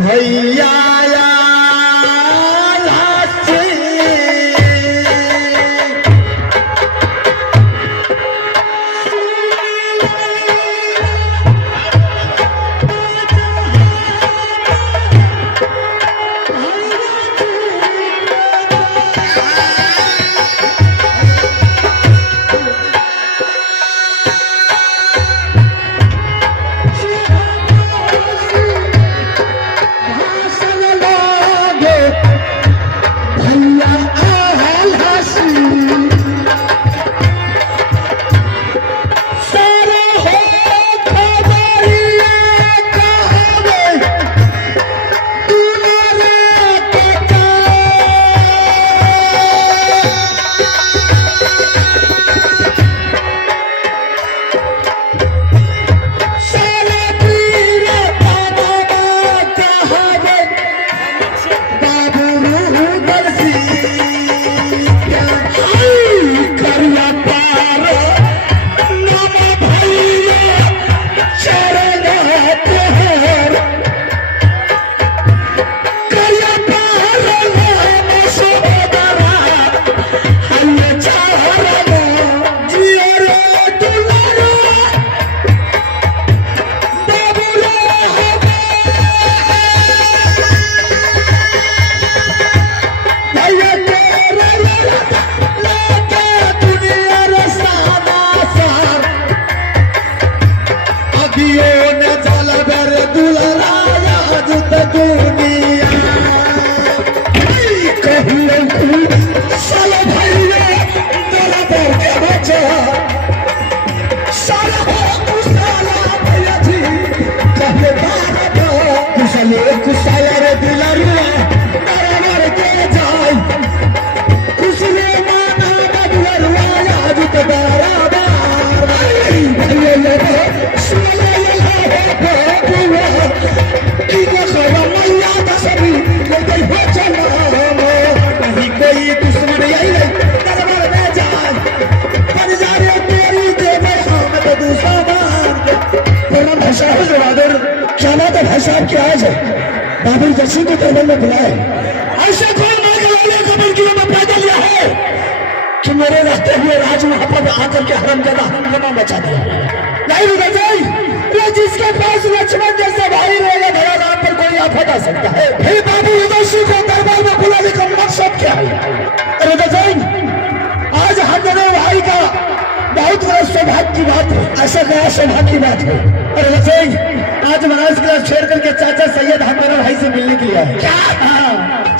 भैया साहब की आज बाबुल जसी को दरबार में बुलाए। ऐसे कोई मांगलाले कबूल किए मैं पैदा लिया है कि मेरे रास्ते हुए राज में पर आकर के हरम जगह हंगामा मचा दिया। नहीं रुका जाए ये जिसके पास लक्ष्मण जैसा भाई रहेगा भला राम पर कोई आफत आ सकता है। फिर बाबू उदयसी को दरबार में बुलाने का मकसद क्या है? रुका जाए आज हम दोनों भाई का बहुत बड़ा सौभाग्य की बात है। ऐसा गया सौभाग्य की बात है। और वैसे आज मनाज क्लास छोड़ करके चाचा सैयद हम दोनों भाई से मिलने के लिए आए। क्या?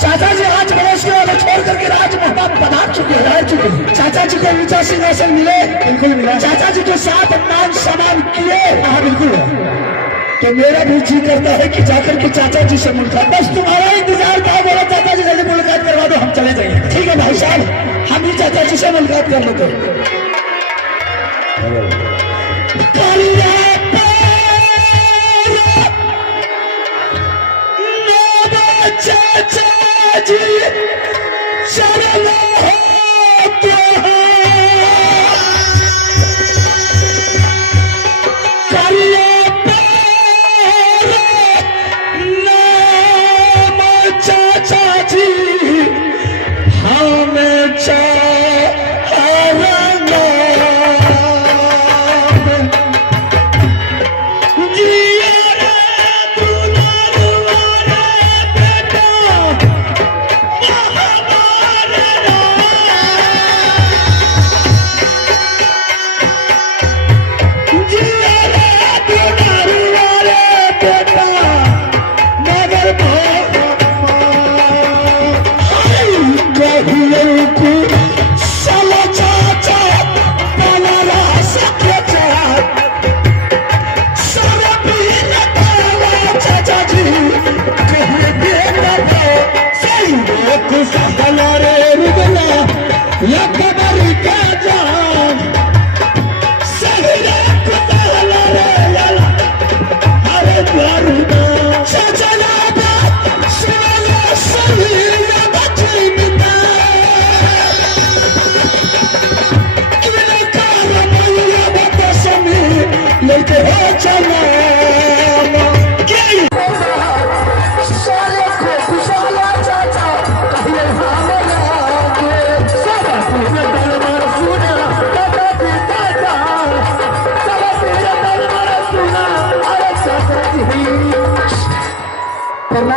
चाचा जी आज मनाज के छोड़ करके राज महताब पधार चुके हैं, रह चुके हैं। चाचा जी को ऊंचा सिंहासन मिले? बिल्कुल मिला। चाचा जी के साथ मान सम्मान किए? हाँ बिल्कुल। तो मेरा भी जी करता है कि जाकर के चाचा जी से मुलाकात, बस तुम्हारा इंतजार था। मेरा चाचा जी से मुलाकात करवा दो, हम चले जाएंगे। ठीक है भाई साहब, हम ही चाचा जी से मुलाकात कर लेते। चाचा जी शरण होते हैं करिए नाम चाचा जी हमें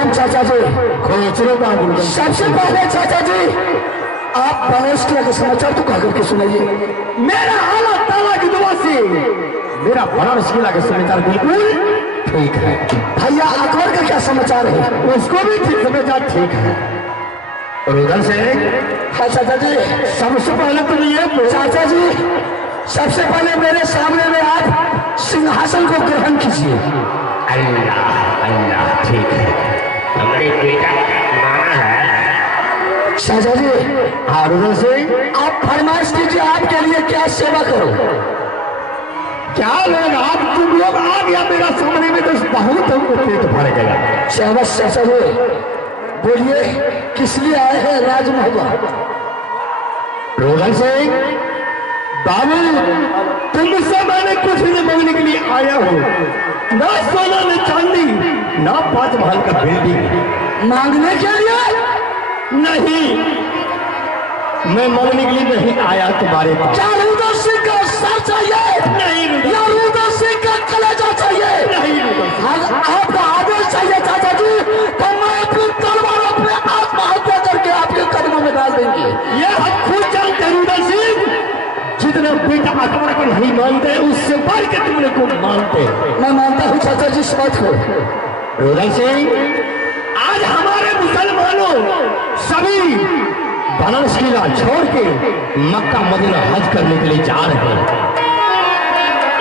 प्रणाम चाचा जी। खोचरो का गुरुदन। सबसे पहले चाचा जी आप बनर्स किला के समाचार तो कह करके सुनाइए। मेरा हालत ताला की दुआ से मेरा बनर्स किला के समाचार बिल्कुल ठीक है। भैया अकबर का क्या समाचार है? उसको भी ठीक समाचार ठीक है। रुदन से हाँ चाचा जी। सबसे पहले तो ये चाचा जी सबसे पहले मेरे सामने में आप सिंहासन को ग्रहण कीजिए। अल्लाह अल्लाह ठीक है। हमारे बेटा माना है चाचा जी। हाँ रुदन सिंह आप फरमाइश कीजिए आपके लिए क्या सेवा करो। क्या लोग आप तुम लोग आ गया मेरा सामने में तो बहुत हमको पेट भर गया। शाबाश चाचा जी। बोलिए किस लिए आए हैं राज मोहब्बत? रुदन सिंह बाबू तुमसे मैंने कुछ नहीं मांगने के लिए आया हूँ। ना सोना न चांदी ना 5 महल का बिल्डिंग। मांगने के लिए नहीं, मैं मांगने के लिए नहीं आया तुम्हारे पास। क्या रुदन सिंह का सर चाहिए? नहीं या रुदन सिंह का कलेजा चाहिए? नहीं आपका आदेश चाहिए चाचा जी तो मैं अपनी तलवार अपने आत्महत्या करके आपके कदमों में डाल देंगे। ये हम खुद जानते हैं रुदन सिंह। जितना बेटा अकबर को नहीं मानते उससे बढ़ के तुमने को मानते। मैं मानता हूँ चाचा जी इस बात को। रुदन सिंह आज हमारे मुसलमानों सभी बनर्स किला छोड़ के मक्का मदीना हज करने के लिए जा रहे हैं।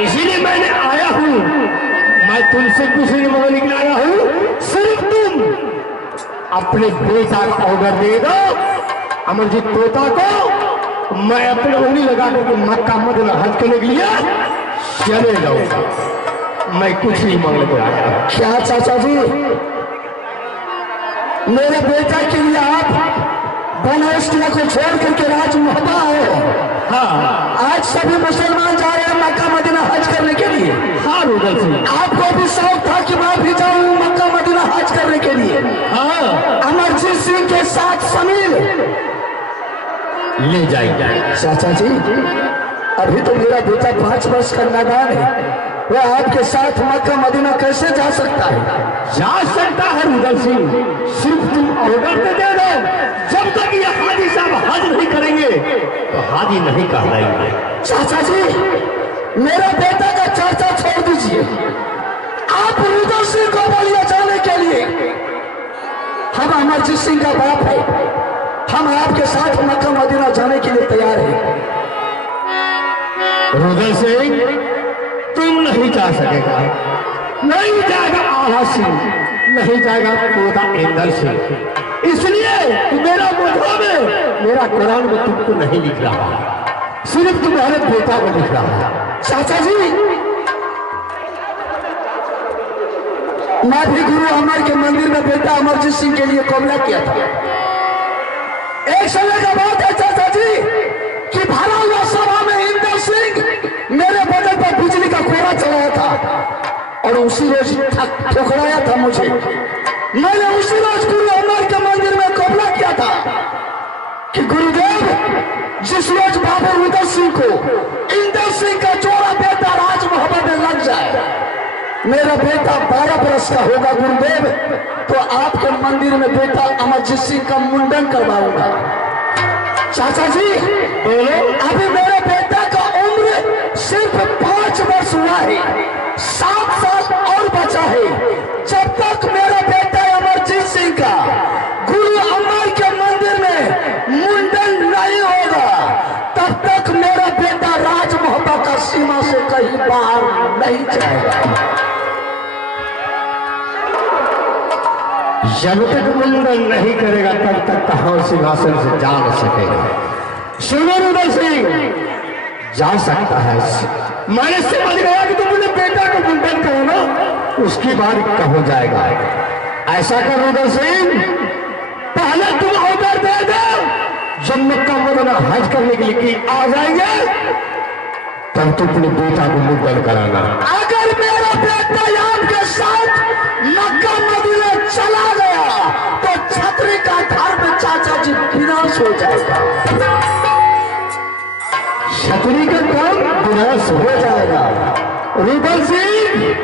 इसीलिए मैंने आया हूँ। मैं तुमसे कुछ नहीं मांगने के लिए आया हूँ। सिर्फ तुम अपने बेटा का ऑर्डर दे दो अमरजीत तोता को। मैं अपने उंगली लगा करके मक्का मदीना हज करने के लिए चले जाऊंगा। मैं कुछ नहीं मांगने को आया हूँ। क्या चाचा जी मेरे बेटा के लिए आप बनर्स किला को छोड़ करके राज मोहब्बत आए हो? हाँ आज सभी मुसलमान जा रहे हैं मक्का मदीना हज करने के लिए। हाँ रुदन सिंह आपको भी शौक था कि मैं भी जाऊं मक्का मदीना हज करने के लिए। हाँ अमरजीत सिंह के साथ शामिल ले जाएंगे। चाचा जी अभी तो मेरा बेटा 5 वर्ष का नादान है। वह आपके साथ मक्का मदीना कैसे जा सकता है? जा सकता है रुदन सिंह। सिर्फ तुम ऑर्डर तो दे दो। जब तक ये हाजी साहब हज नहीं करेंगे तो हाजी नहीं कहलाएंगे। चाचा जी मेरा बेटा का चर्चा छोड़ दीजिए। आप रुदन सिंह को बोलिए जाने के लिए। हम अमरजीत सिंह का बाप है। हम आपके साथ मक्का मदीना जाने के लिए तैयार हैं। रुदन सिंह तुम नहीं जा सकेगा। नहीं जाएगा आला सिंह, नहीं जाएगा तोता इंदर सिंह। इसलिए मेरा मुझा में मेरा कुरान में तुमको नहीं लिख रहा, सिर्फ तुम्हारे बेटा को लिख रहा। चाचा जी मैं भी गुरु अमर के मंदिर में बेटा अमरजीत सिंह के लिए कबला किया था। एक समय का बात है चाचा जी कि भरा हुआ सभा में इंदर सिंह मेरे बदन पर बिजली का कोहरा चलाया था और उसी रोज ठुकराया था मुझे। मैंने उसी रोज गुरु अमर के मंदिर में कबला किया था कि गुरुदेव जिस रोज बाबू रुदन सिंह को इंदर सिंह का चोरा बेटा राज मोहब्बत में लग जाए, मेरा बेटा 12 बरस का होगा गुरुदेव, तो आपके मंदिर में बेटा अमरजीत सिंह का मुंडन करवाऊंगा। चाचा जी अभी मेरे बेटा का उम्र सिर्फ 5 वर्ष हुआ है, 7 साल और बचा है। जब तक मेरा बेटा अमरजीत सिंह का गुरु अमर के मंदिर में मुंडन नहीं होगा, तब तक मेरा बेटा राज मोहब्बत का सीमा से कहीं बाहर नहीं जाएगा। जब तक मुंडन नहीं करेगा तब तक कहां सिंहासन से जा न सकेगा। सुनो रुदन सिंह जा सकता है। मैंने समझ गया कि तुम अपने बेटा को मुंडन करो ना, उसके बाद क्या हो जाएगा। ऐसा कर रुदन सिंह पहले तुम ऑर्डर दे दो, जब मक्का मदीना हज करने के लिए आ जाएंगे तब तुम अपने बेटा को मुंडन कराना। अगर मेरा बेटा आपके साथ मक्का मदीना चला गया तो छतरी का धर्म चाचा जी विनाश हो जाएगा। छतरी का काम विनाश हो जाएगा। रुदन सिंह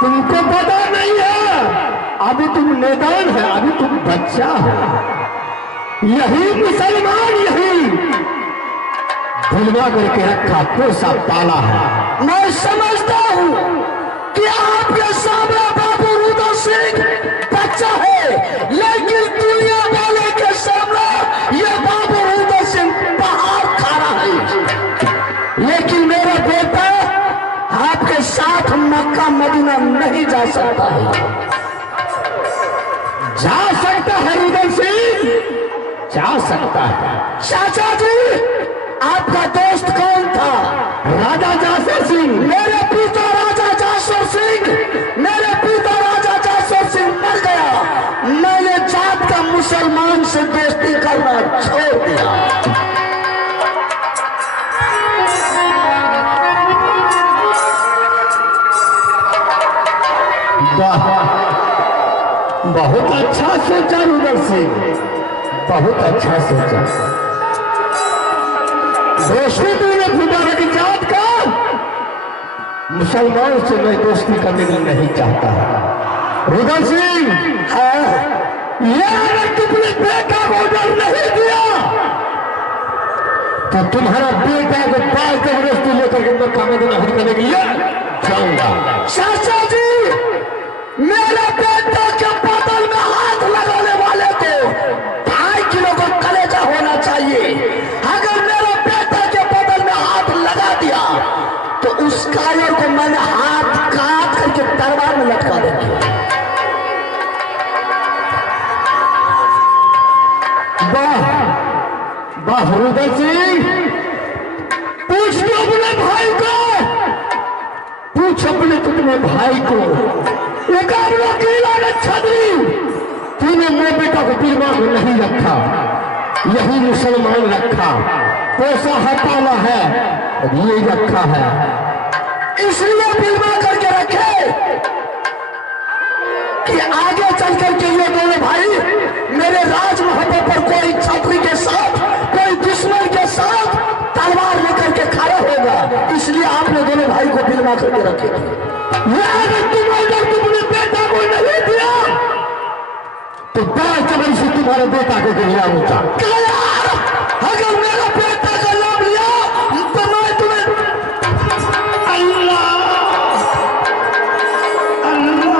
तुमको पता नहीं है अभी तुम मैदान है, अभी तुम बच्चा है। यही मुसलमान यही भुलवा करके रखा, पोसा पाला है। मैं समझता हूं कि आपके सामने बाबू रुद्र सिंह बच्चा है, लेकिन दुनिया वाले के सामने ये बाबू रुद्र सिंह पहाड़ खड़ा है। लेकिन मेरा बेटा आपके साथ मक्का मदीना नहीं जा सकता है। जा सकता है रुद्र सिंह, जा सकता है। चाचा जी, आपका दोस्त कौन था? राजा जासर सिंह। मेरे पिता राजा जासर सिंह, मेरे पिता राजा जासर सिंह मर गया। मैंने जात का मुसलमान से दोस्ती करना छोड़ दिया। बहुत अच्छा सोचा रुद्र सिंह, बहुत अच्छा सोचा। दोस्ती तुमने मुबारक जात का मुसलमान से मैं दोस्ती करने के लिए नहीं चाहता। रुद्र सिंह, ये अगर तुमने बेटा को ऑर्डर नहीं दिया तो तुम्हारा बेटा को पास जबरदस्ती लेकर के मक्का मदीना हज करने के लिए जाऊंगा। चाचा जी, मेरे बेटा के बदल में हाथ लगाने वाले को 2.5 किलो का कलेजा होना चाहिए। अगर मेरे बेटा के बदल में हाथ लगा दिया तो उस कायर को मैंने हाथ काट करके तलवार में लटका देंगे। वाह वाह रुद्र सिंह, पूछ लो अपने भाई को, पूछ अपने भाई को। एक वकीला ने छतरी, तूने मेरे बेटा को दिमाग में नहीं रखा, यही मुसलमान रखा, पोसा हटाना है और ये रखा है। इसलिए बिलवा करके रखे कि आगे चल करके ये दोनों भाई मेरे राजमहल पर कोई छतरी के साथ, कोई दुश्मन के साथ तलवार लेकर के खड़ा होगा। इसलिए आपने दोनों भाई को बिलवा करके रखे। तुमने बेटा को नहीं दिया तो बात जबर से तुम्हारे बेटा को दिया होता। अगर मेरा बेटा का नाम लिया तो मैं तुम्हें अल्लाह अल्लाह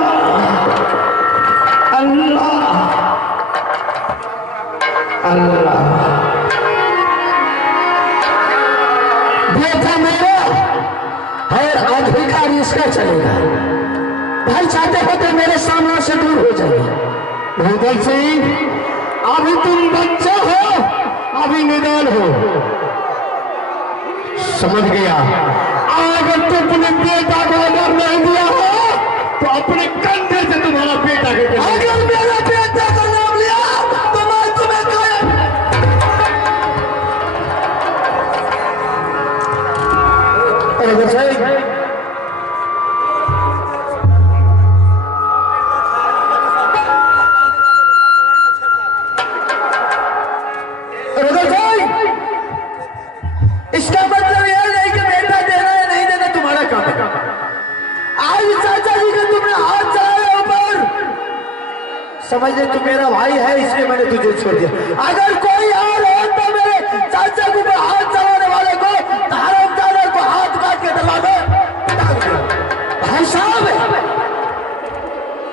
अल्लाह अल्लाह, बेटा मेरा और अधिकार इसका चलेगा। भाई चाहते हो तो मेरे सामने से दूर हो जाइए। रुद्र सिंह, अभी तुम बच्चा हो, अभी निदान हो, समझ गया। अगर तुम अपने बेटा को ऑर्डर नहीं दिया हो तो अपने कंधे से तुम्हारा बेटा के अगर मेरे बेटा का नाम लिया तो मैं तुम्हें इसका मतलब यह नहीं कि बेटा देना या नहीं देना तुम्हारा काम है। आज चाचा जी का तुमने हाथ चलाया ऊपर, समझ ले तू मेरा भाई है इसलिए मैंने तुझे छोड़ दिया। अगर कोई और हो तो मेरे चाचा के ऊपर हाथ चलाने वाले को हरामजादा को हाथ काट के दबा दो। भाई साहब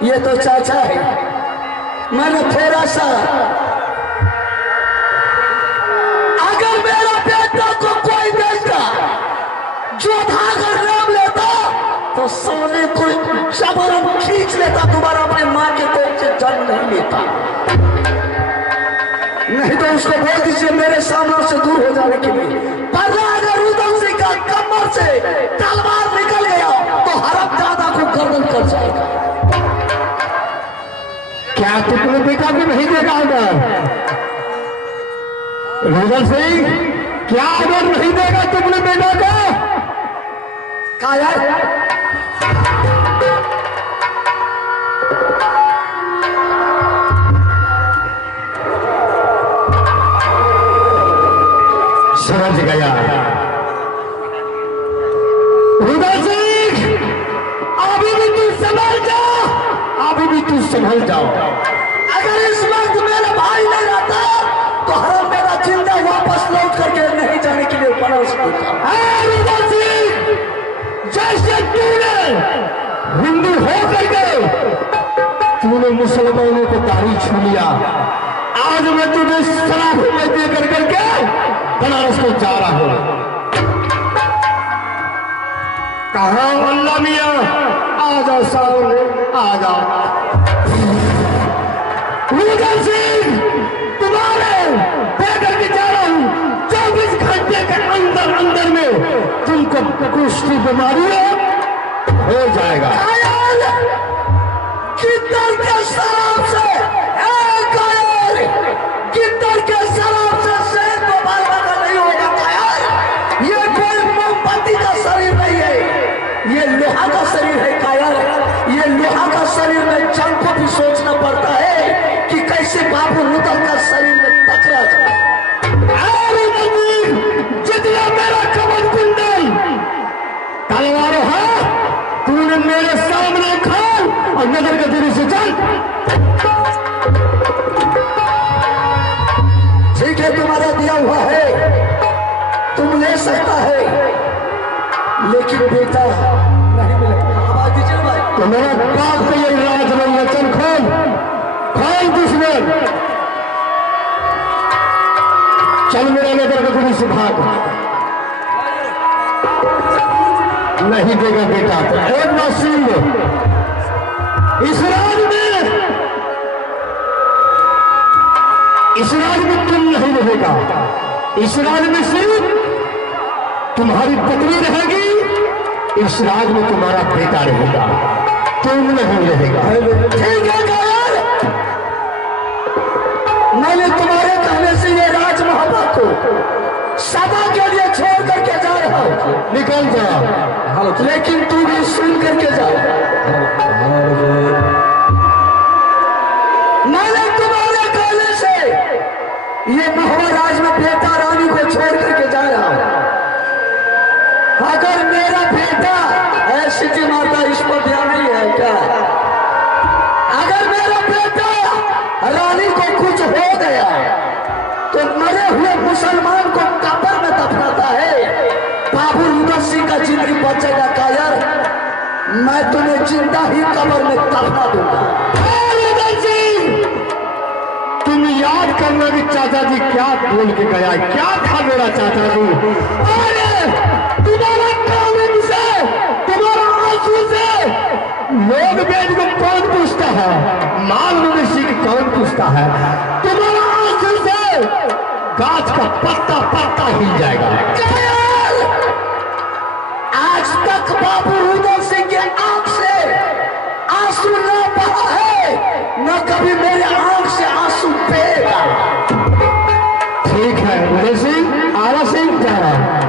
ये तो चाचा है, मैंने थोड़ा सा, अगर मेरा बेटा को कोई बेटा जो धागर नाम लेता तो सोने को जबरन खींच लेता, दोबारा अपने माँ के पेट से जन्म नहीं लेता। नहीं तो उसको बोल दीजिए मेरे सामने से दूर हो जाने के लिए। पर अगर रुद्र सिंह का कमर से तलवार निकल गया तो हरामजादा को गर्दन कर जाएगा। क्या तुमने बेटा को नहीं देगा ऑर्डर? रुद्र सिंह, क्या ऑर्डर नहीं देगा तुमने बेटा को? कहा यार समझ गया। रुद्र सिंह, अभी भी तू समझ जा, अभी भी तू संभल जाओ। अगर इस वक्त मेरा भाई नहीं रहता तो हरम मेरा जिंदा वापस लौट करके नहीं जाने के लिए बनारस होता। जैसे तूने हिंदू हो करके तूने मुसलमानों को दाढ़ी छू लिया, आज मैं तुझे शराब में दे करके बनारस को जा रहा हूं। कहा अल्लाह मियां, आ जाओ सामने, आ जाओ। रुदल सिंह तुम्हारे देकर के जा रहा हूं, 24 घंटे के अंदर अंदर में तुमको कुछ की बीमारी हो जाएगा। किन्नर के शराब से किन्नर के शराब से शहर को बाल बाल नहीं होगा कायर। ये कोई मोमबत्ती का शरीर नहीं है, ये लोहा का शरीर है कायर। ये लोहा का शरीर में जंग को भी सोचना पड़ता है कि कैसे बाबू रुदल का शरीर में टकरा जाए। जितना मेरा कमल कुंडल तलवार है तूने मेरे सामने खाओ और नजर के दूरी से चल। ठीक है, तुम्हारा दिया हुआ है, तुम ले सकता है, लेकिन बेटा नहीं मिलेगा। आवाज दीजिए भाई। तो मेरा बाप का यही राज नहीं है। चल खोल खोल दुश्मन, चल मेरा नजर के दूरी से भाग। नहीं देगा बेटा। तो एक बात सुन लो, इस राज में तुम नहीं रहेगा। इस राज में सिर्फ तुम्हारी पत्नी रहेगी, इस राज में तुम्हारा बेटा रहेगा, तुम नहीं रहेगा। ठीक है कायर, मैंने तुम्हारे कहने से ये राज मोहब्बत को सदा के लिए छोड़ करके जा रहा हूं। निकल जा, लेकिन तू भी सुन करके जा। मैंने तुम्हारे कहने से ये महुआ राज में बेटा रानी को छोड़ करके जा रहा हूं। अगर मेरा बेटा ऐसी जी माता इस पर ध्यान नहीं है क्या? अगर मेरा बेटा रानी को कुछ हो गया तो मरे हुए मुसलमान को कब्र में दफनाता है, बाबू रुदल सिंह का जिंदगी बचेगा कायर। मैं तुम्हें जिंदा ही कब्र में दफना दूंगा। रुदल सिंह, तुम याद करना कि चाचा जी क्या बोल के गया, क्या था मेरा चाचा जी। अरे तुम्हारा कानून से, तुम्हारा आंसू से लोग बेच को कौन पूछता है, माल मवेशी की कौन पूछता है। तुम्हारा आंसू से गाछ का पत्ता पत्ता हिल जाएगा। आज तक बाबू रुदल सिंह के आंख से आंसू न बहा है, न कभी मेरे आंख से आंसू बहेगा। ठीक है रुदल सिंह, आवा सिंह जा रहा है।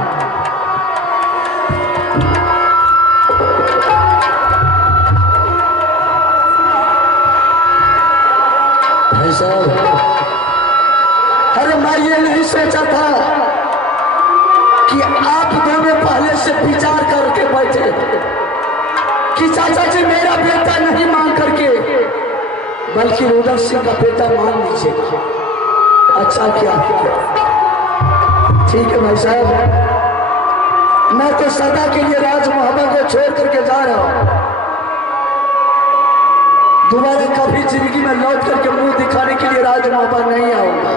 अरे मैं ये नहीं सोचा था कि आप दोनों पहले से विचार करके बैठे कि चाचा जी मेरा बेटा नहीं मांग करके बल्कि रुदल सिंह का बेटा मान लीजिएगा। अच्छा क्या, ठीक है भाई साहब, मैं तो सदा के लिए राज मोहब्बत को छोड़ करके जा रहा हूं। दोबारा कभी जिंदगी में लौट करके मुंह दिखाने के लिए राज मोहब्बत नहीं आऊंगा।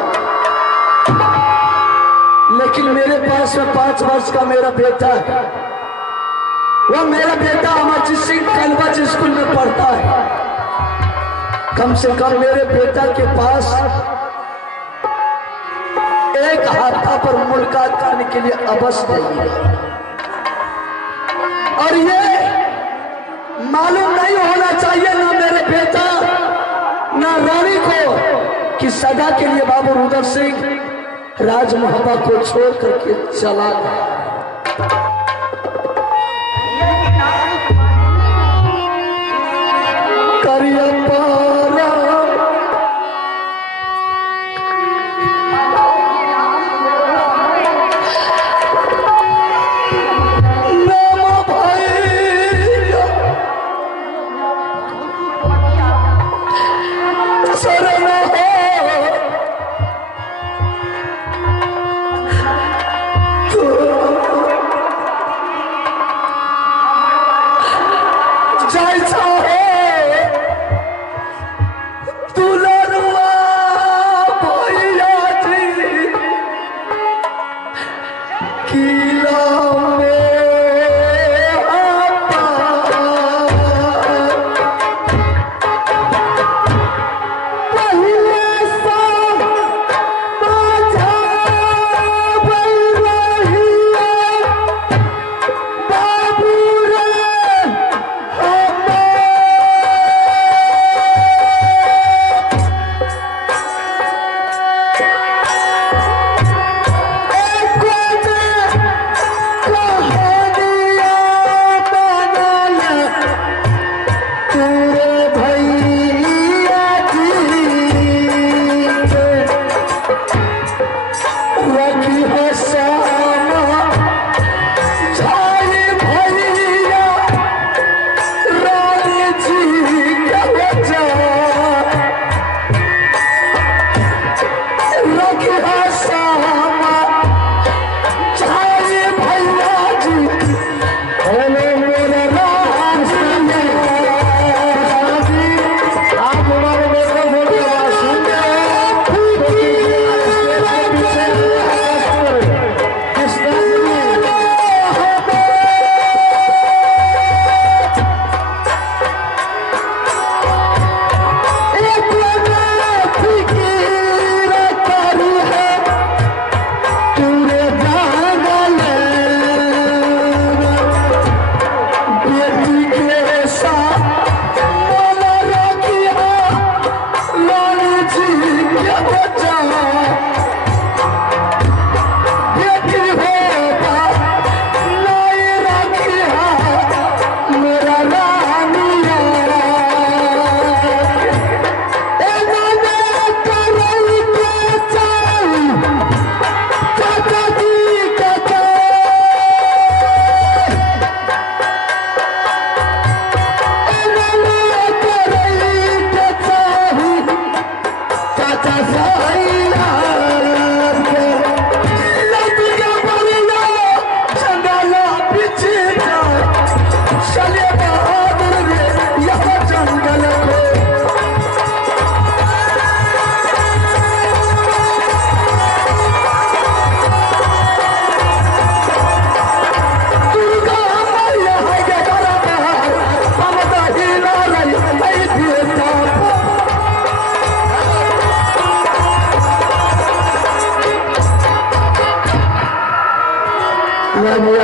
लेकिन मेरे पास में 5 वर्ष का मेरा बेटा है। वो मेरा बेटा अमरजीत सिंह कलबज स्कूल में पढ़ता है। कम से कम मेरे बेटा के पास एक हाथा पर मुलाकात करने के लिए अवश्य नहीं। और ये मालूम नहीं होना चाहिए ना मेरे बेटा ना रानी को कि सदा के लिए बाबू रुदल सिंह राज मोहब्बत को छोड़ करके चला गया। असर न हो जायचं आहे तुला रुवा भैयाची किला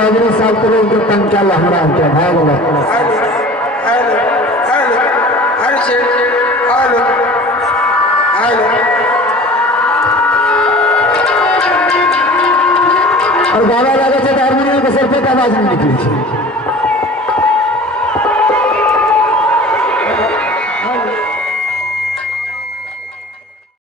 अगले साल तो उनके पंचा लहरा के भाग और बाबा लगा हारमोनियम के सर पे आवाज नहीं निकली।